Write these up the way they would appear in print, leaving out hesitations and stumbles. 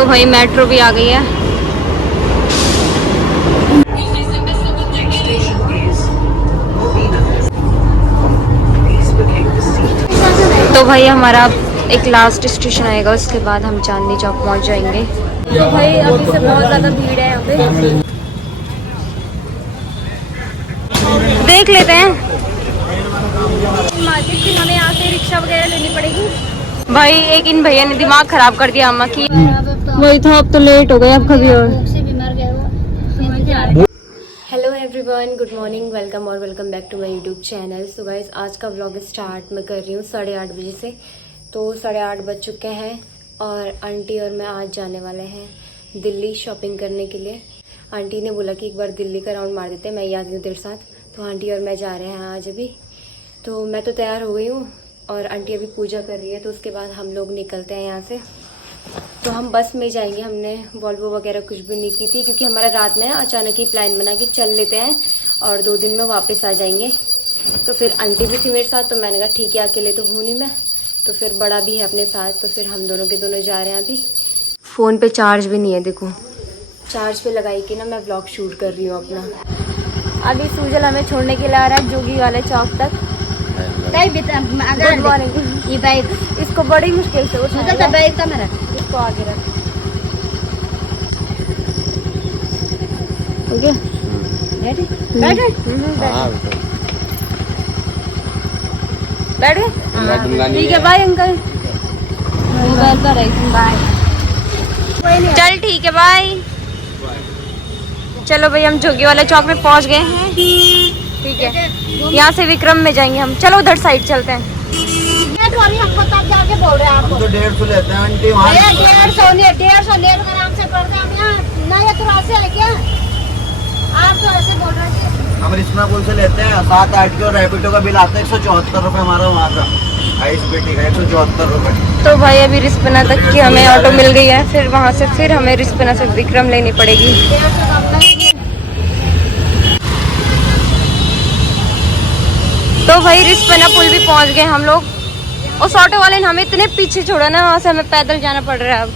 लो भाई मेट्रो भी आ गई है। तो भाई हमारा एक लास्ट स्टेशन आएगा, उसके बाद हम चांदनी चौक पहुंच जाएंगे। तो भाई अभी से बहुत ज़्यादा भीड़ है यहाँ पे, देख लेते हैं। मार्केट से हमें यहाँ से रिक्शा वगैरह लेनी पड़ेगी। भाई एक इन भैया ने दिमाग खराब कर दिया अम्मा की। वही था, अब तो लेट हो गए, अब कभी और। Hello everyone, good morning, welcome और welcome back to my YouTube channel. So guys आज का व्लॉग स्टार्ट मैं कर रही हूँ 8:30 बजे से। तो 8:30 बज चुके हैं और आंटी और मैं आज जाने वाले हैं दिल्ली शॉपिंग करने के लिए। आंटी ने बोला कि एक बार दिल्ली का राउंड मार देते हैं, मैं ही आती हूँ तेरे साथ। तो आंटी और मैं जा रहे हैं आज अभी। तो मैं तो तैयार हो गई हूँ और आंटी अभी पूजा कर रही है, तो उसके बाद हम लोग निकलते हैं यहाँ से। तो हम बस में जाएंगे, हमने वॉल्वो वगैरह कुछ भी नहीं की थी क्योंकि हमारा रात में अचानक ही प्लान बना कि चल लेते हैं और 2 दिन में वापस आ जाएंगे। तो फिर आंटी भी थी मेरे साथ, तो मैंने कहा ठीक है, अकेले तो हूँ नहीं मैं, तो फिर बड़ा भी है अपने साथ, तो फिर हम दोनों के दोनों जा रहे हैं अभी। फ़ोन पे चार्ज भी नहीं है, देखो चार्ज पे लगाई कि ना मैं व्लॉग शूट कर रही हूँ अपना। अभी सूजल हमें छोड़ने के लिए आ रहा है जोगी वाले चौक तक। Good morning. ये बैग इसको बड़ी मुश्किल से उठाया, बैग का मेरा इसको आगे रख। ओके रेडी, बैठ गए, ठीक है बाय अंकल। मोबाइल का रही बाय, चल ठीक है बाय। चलो भाई हम जोगी वाले चौक में पहुंच गए हैं, ठीक है। यहाँ से विक्रम में जाएंगे हम, चलो उधर साइड चलते हैं। हमको तब जाके बोल रहे हैं, हम तो 150 लेते हैं आंटी। 150 ले आराम से पड़ गया ना, ये तो ऐसे है क्या? आप तो ऐसे बोल रहे हैं। हम रिश्मा पुल से लेते हैं 7-8 के और रैपिडो का बिल आता है 174 रुपये हमारा वहाँ का। हाईस बेटी का 174 रुपये। तो भाई अभी रिस्पना तक की हमें ऑटो मिल गई है, फिर वहाँ से फिर हमें रिस्पना से विक्रम लेनी पड़ेगी। तो भाई रिस्पना पुल भी पहुँच गए हम लोग। उस ऑटो वाले ने हमें इतने पीछे छोड़ा ना, वहाँ से हमें पैदल जाना पड़ रहा है अब।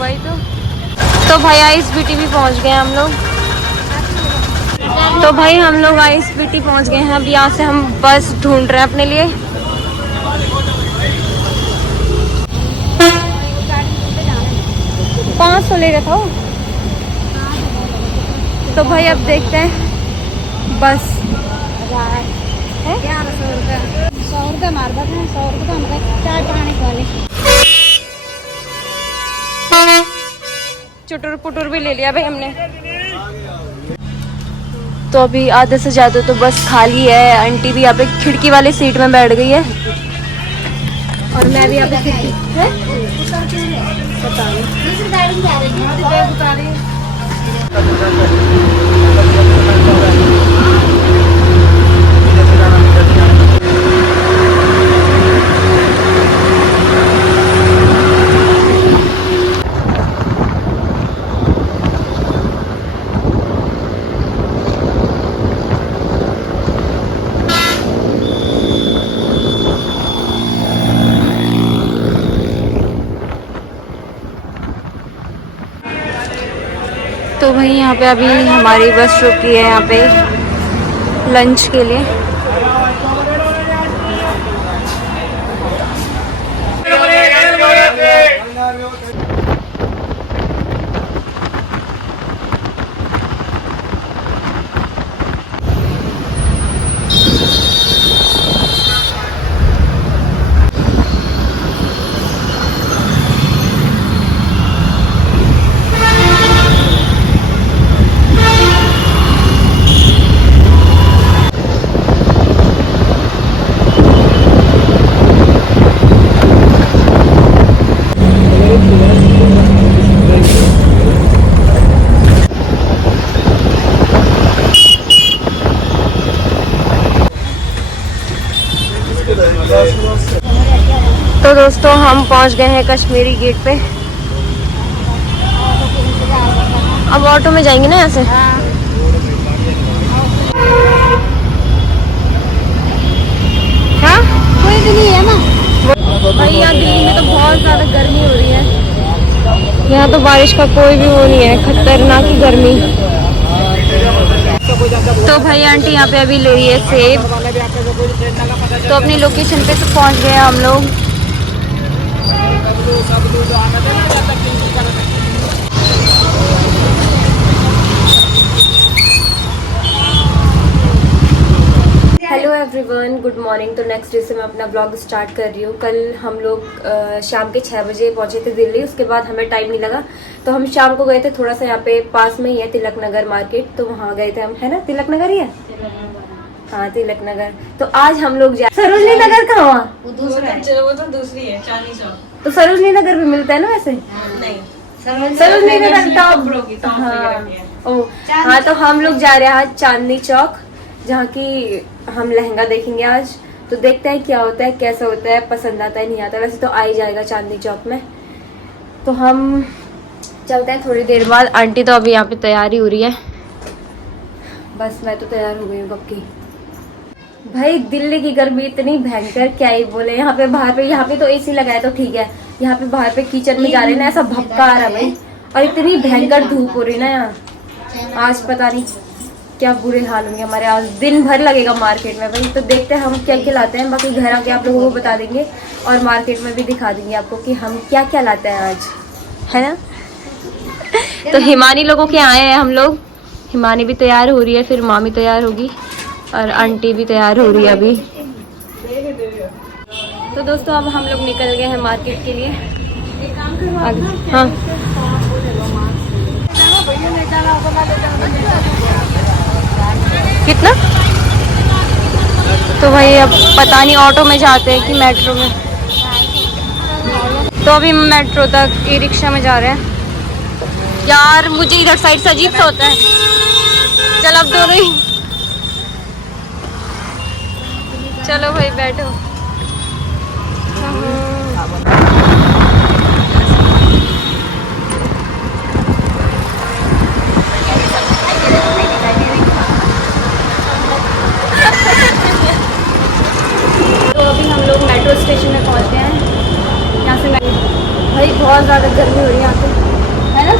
वही तो भाई आइस बीटी भी पहुँच गए हम लोग। तो भाई हम लोग आइस बीटी पहुँच गए हैं। अब यहाँ से हम बस ढूंढ रहे हैं अपने लिए। $500 ले रहा था। तो भाई अब देखते हैं बस है 1100 रुपये, 100 रुपये मार देते हैं, 100 रुपये हमारे चाय पकाने वाले। चुटुर पुटुर भी ले लिया भाई हमने। तो अभी आधे से ज़्यादा तो बस खाली है। आंटी भी यहाँ पे खिड़की वाली सीट में बैठ गई है और मैं भी यहाँ पे खिड़की है, पता नहीं। तो भाई यहाँ पे अभी हमारी बस रुकी है यहाँ पे लंच के लिए। तो दोस्तों हम पहुंच गए हैं कश्मीरी गेट पे। अब ऑटो में जाएंगे ना यहाँ से। हाँ कोई भी नहीं है ना भाई, यहाँ दिल्ली में तो बहुत ज़्यादा गर्मी हो रही है। यहाँ तो बारिश का कोई भी वो नहीं है, खतरनाक ही गर्मी। तो भाई आंटी यहाँ पे अभी ले रही है सेब। तो अपनी लोकेशन पे तो पहुँच गए हम लोग। Hello everyone, good morning. तो नेक्स्ट डे से मैं अपना ब्लॉग स्टार्ट कर रही हूँ। कल हम लोग शाम के 6 बजे पहुँचे थे दिल्ली। उसके बाद हमें टाइम नहीं लगा, तो हम शाम को गए थे थोड़ा सा, यहाँ पे पास में ही है तिलक नगर मार्केट, तो वहाँ गए थे हम, है ना? तिलक नगर ही है, हाँ तिलक नगर। तो आज हम लोग सरोजनी नगर कहाँ हुआ? वो तो दूसरी है, चांदनी चौक। तो सरोजनी नगर भी मिलता है ना वैसे? नहीं, सरोजनी नगर टॉप। हाँ, तो हम लोग जा रहे हैं आज चांदनी चौक, जहाँ की हम लहंगा देखेंगे आज। तो देखते हैं क्या होता है, कैसा होता है, पसंद आता है नहीं आता। वैसे तो आ ही जाएगा चांदनी चौक में। तो हम चलते हैं थोड़ी देर बाद। आंटी तो अभी यहाँ पे तैयारी हो रही है, बस मैं तो तैयार हो गई हूँ कब की। भाई दिल्ली की गर्मी इतनी भयंकर, क्या ही बोले। यहाँ पे बाहर पे, यहाँ पे तो एसी लगाया तो ठीक है, यहाँ पे बाहर पे किचन में जा रहे हैं ना, ऐसा भपका आ रहा है भाई। और इतनी भयंकर धूप हो रही ना यहाँ। आज पता नहीं क्या बुरे हाल होंगे हमारे, आज दिन भर लगेगा मार्केट में भाई। तो देखते हैं हम क्या क्या लाते हैं। बाकी घर आके आप लोगों को बता देंगे और मार्केट में भी दिखा देंगे आपको कि हम क्या क्या लाते हैं आज, है ना? तो हिमानी लोगों के आए हैं हम लोग। हिमानी भी तैयार हो रही है, फिर मामी तैयार होगी और आंटी भी तैयार हो रही है अभी। तो दोस्तों अब हम लोग निकल गए हैं मार्केट के लिए। हाँ, कितना? तो भाई अब पता नहीं ऑटो में जाते हैं कि मेट्रो में। तो अभी मेट्रो तक ई रिक्शा में जा रहे हैं। यार मुझे इधर साइड से अजीब सा होता है। चल अब दो नहीं, चलो भाई बैठो। तो अभी हम लोग मेट्रो स्टेशन में पहुंच गए हैं। यहाँ से भाई बहुत ज़्यादा गर्मी हो रही है यहाँ पे, है ना?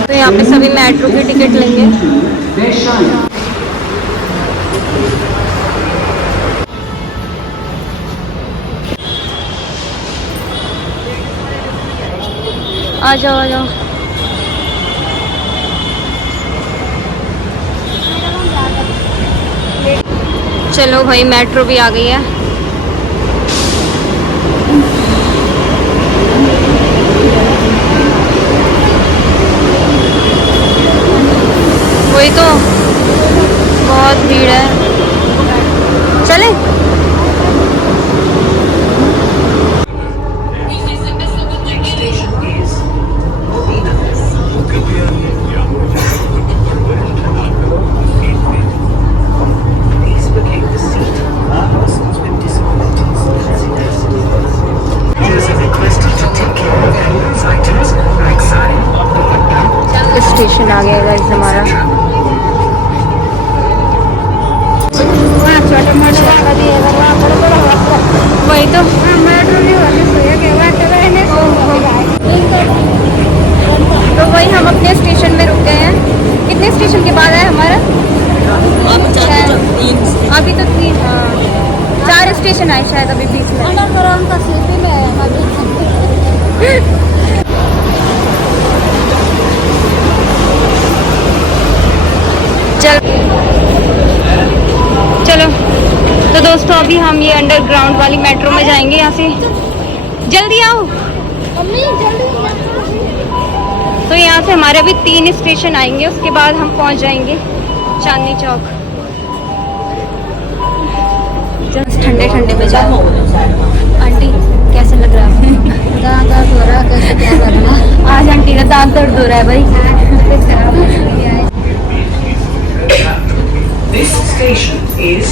तो यहाँ पे सभी मेट्रो की टिकट लेंगे। आ जाओ आ जाओ। चलो भाई मेट्रो भी आ गई है। वही तो बहुत भीड़ है। चले स्टेशन आ गया गाइस हमारा। वही तो वही हम अपने स्टेशन में रुक गए हैं। कितने स्टेशन के बाद है हमारा? अभी तो 3 4 स्टेशन आए शायद अभी बीच में। चलो तो दोस्तों अभी हम ये अंडरग्राउंड वाली मेट्रो में जाएंगे। यहाँ से जल्दी आओ। तो यहाँ से हमारे अभी 3 स्टेशन आएंगे, उसके बाद हम पहुँच जाएंगे चांदनी चौक। ठंडे ठंडे में जाओ। आंटी कैसे लग रहा है? दांत दर्द हो रहा है, कैसे क्या करना? आज आंटी का दांत दर्द हो रहा है भाई। This station is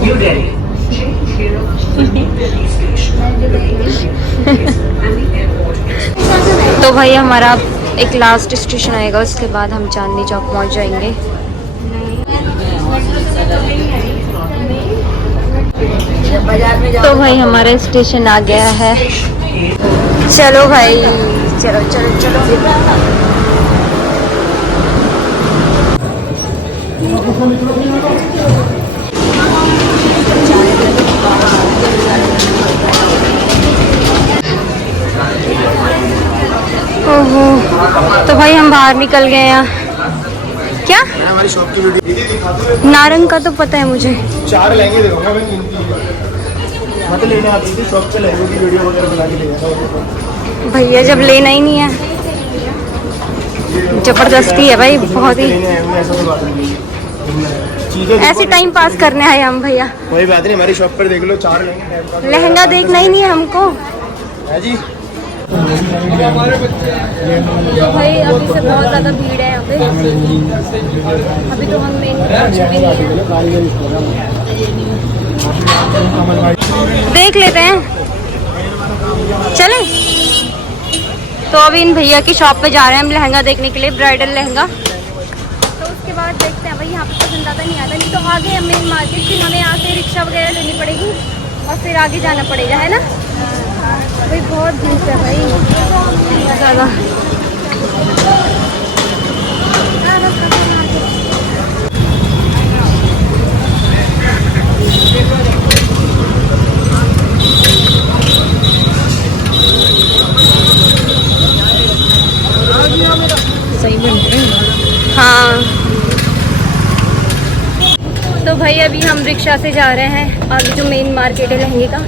New Delhi. Change here to New Delhi station. And the airport. तो भाई हमारा एक लास्ट स्टेशन आएगा, उसके बाद हम चांदनी चौक पहुंच जाएंगे। तो भाई हमारा स्टेशन आ गया है। चलो भाई, चलो चलो चलो। ओहो, तो भाई हम बाहर निकल गए हैं। क्या हमारी शॉप की वीडियो नारंग का तो पता है मुझे। 4 लहंगे देखूंगा मैं गिनती मत लेने आती थी शॉप पे लहंगों की वीडियो वगैरह बना के ले जाता भैया जब लेना ही नहीं है, जबरदस्ती है भाई बहुत ही। ऐसा तो बात नहीं चीजें ऐसे टाइम पास करने आए हम भैया। कोई बात नहीं, हमारी शॉप पर देख लो 4 लहंगे लहंगा देखना ही नहीं है हमको। है जी। तो भाई अभी से बहुत ज़्यादा भीड़ है यहाँ पे। अभी तो हम मेन देख लेते हैं, चले। तो अभी इन भैया की शॉप पे जा रहे हैं हम लहंगा देखने के लिए, ब्राइडल लहंगा। तो उसके बाद देखते हैं भाई यहाँ पे पसंद आता नहीं आता, नहीं तो आगे हम मेन मार्केट फिर हमें यहाँ से रिक्शा वगैरह लेनी पड़ेगी और फिर आगे जाना पड़ेगा, है ना भाई। बहुत भीड़ है भाई ज़्यादा। सही बन रही है। हाँ तो भाई अभी हम रिक्शा से जा रहे हैं आगे जो मेन मार्केट है लहंगे का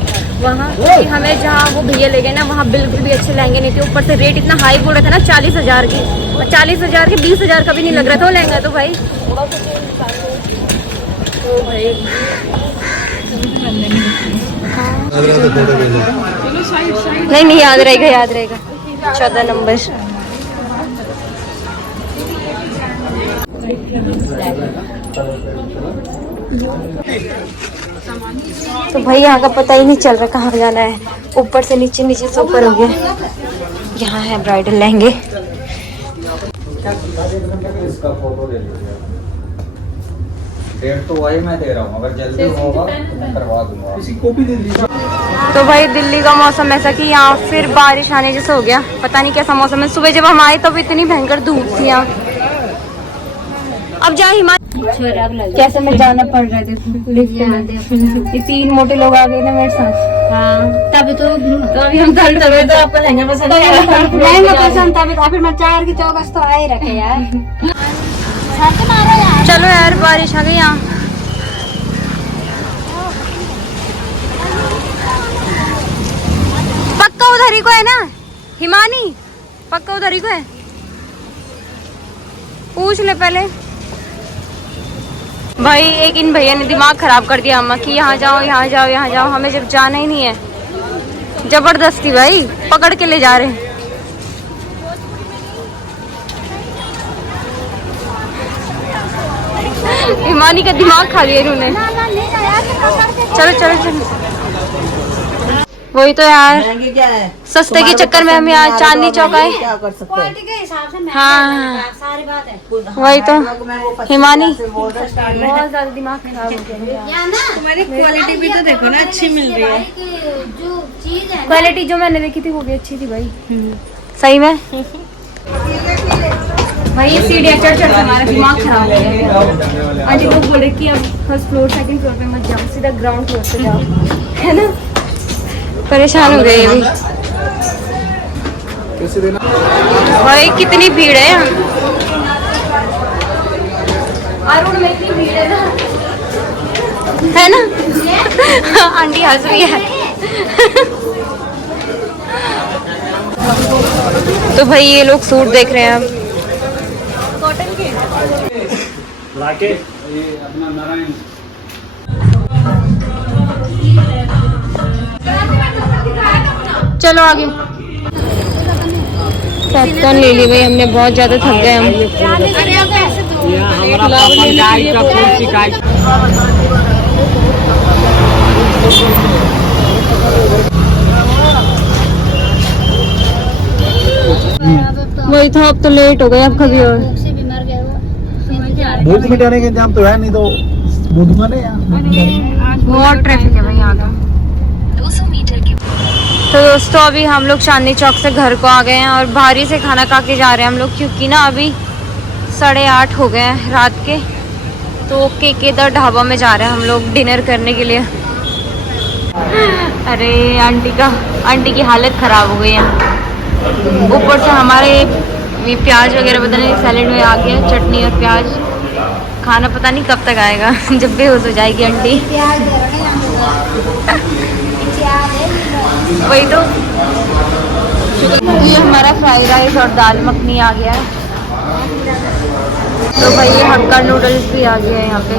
वहाँ, क्योंकि हमें जहाँ वो भैया ले गए ना वहाँ बिल्कुल भी अच्छे लहंगे नहीं थे। ऊपर से रेट इतना हाई बोल रहा था ना 40,000 की, और 40,000 के 20,000 का भी नहीं लग रहा था वो लहंगा। तो भाई नहीं नहीं याद रहेगा, याद रहेगा 14 नंबर। तो भाई यहाँ का पता ही नहीं चल रहा कहाँ जाना है। ऊपर से नीचे, नीचे से ऊपर हो गया। यहाँ है ब्राइडल लहंगे। डेट तो वही मैं दे रहा हूँ, अगर जल्दी होगा तो मैं करवा दूंगा। किसी को भी दे दीजिए। तो भाई दिल्ली का मौसम ऐसा कि यहाँ फिर बारिश आने जैसा हो गया। पता नहीं कैसा मौसम है। सुबह जब हम आए तब इतनी भयंकर धूप थी यहाँ। अब जहाँ हिमाचल कैसे मैं जाना पड़ रहा है, देखो लिफ्ट में ये 3 मोटे लोग आ गए ना मेरे साथ। हाँ तभी तो अभी हम थर्ड तभी तो आपको लहंगा पसंद लहंगा पसंद तभी तो फिर मैं 4 की चौकस तो आए रखे यार। चलो यार बारिश आ गई यहाँ। पक्का उधर ही को है ना हिमानी, पक्का उधर ही को है, पूछ ले पहले। भाई एक इन भैया ने दिमाग खराब कर दिया अम्मा कि यहाँ जाओ यहाँ जाओ यहाँ जाओ, हमें जब जाना ही नहीं है। जबरदस्ती भाई पकड़ के ले जा रहे हैं। हिमानी का दिमाग खा लिया इन्होंने। चलो चलो चलो। वही तो यार क्या है? सस्ते के चक्कर में हम यहाँ चांदनी चौक आए। क्या कर सकते हैं? के हिसाब से हाँ सारी बात है। वही तो हिमानी बहुत बहुत ज्यादा दिमाग खराब हो गया। तुम्हारी क्वालिटी भी तो देखो ना, अच्छी मिल रही है। जो चीज है क्वालिटी जो मैंने देखी थी वो भी अच्छी थी भाई, सही में। भाई ये सीढ़ियाँ चढ़ चढ़ के हमारा दिमाग खराब हो गया। आज वो बोल रहे कि अब फर्स्ट फ्लोर सेकंड फ्लोर पे मत जाओ, सीधा ग्राउंड फ्लोर पे जाओ, है ना। परेशान हो गए अभी। भाई कितनी भीड़ है यहाँ। अरुण में इतनी भीड़ है ना आंटी हंस रही है। तो भाई ये लोग सूट देख रहे हैं अब। कॉटन के लाके अपना नारायण चलो आगे। कैप्टन ले ली भाई हमने, बहुत ज्यादा थक गए हम। वही था, अब तो लेट हो गए अब कभी और। भूख मिटाने के इंतजाम तो है, नहीं तो दूंगा नहीं यहाँ। बहुत ट्रैफिक है भाई यहाँ तो। तो दोस्तों अभी हम लोग चांदनी चौक से घर को आ गए हैं और बाहरी से खाना खा के जा रहे हैं हम लोग, क्योंकि ना अभी 8:30 हो गए हैं रात के। तो के द ढाबा में जा रहे हैं हम लोग डिनर करने के लिए। अरे आंटी की हालत ख़राब हो गई है। ऊपर से हमारे ये प्याज वगैरह पता नहीं सैलेड में आ गया, चटनी और प्याज। खाना पता नहीं कब तक आएगा जब बेहोश हो जाएगी आंटी। वही तो ये हमारा फ्राइड राइस और दाल मखनी आ गया है। तो भाई ये हक्का नूडल्स भी आ गया है यहाँ पे।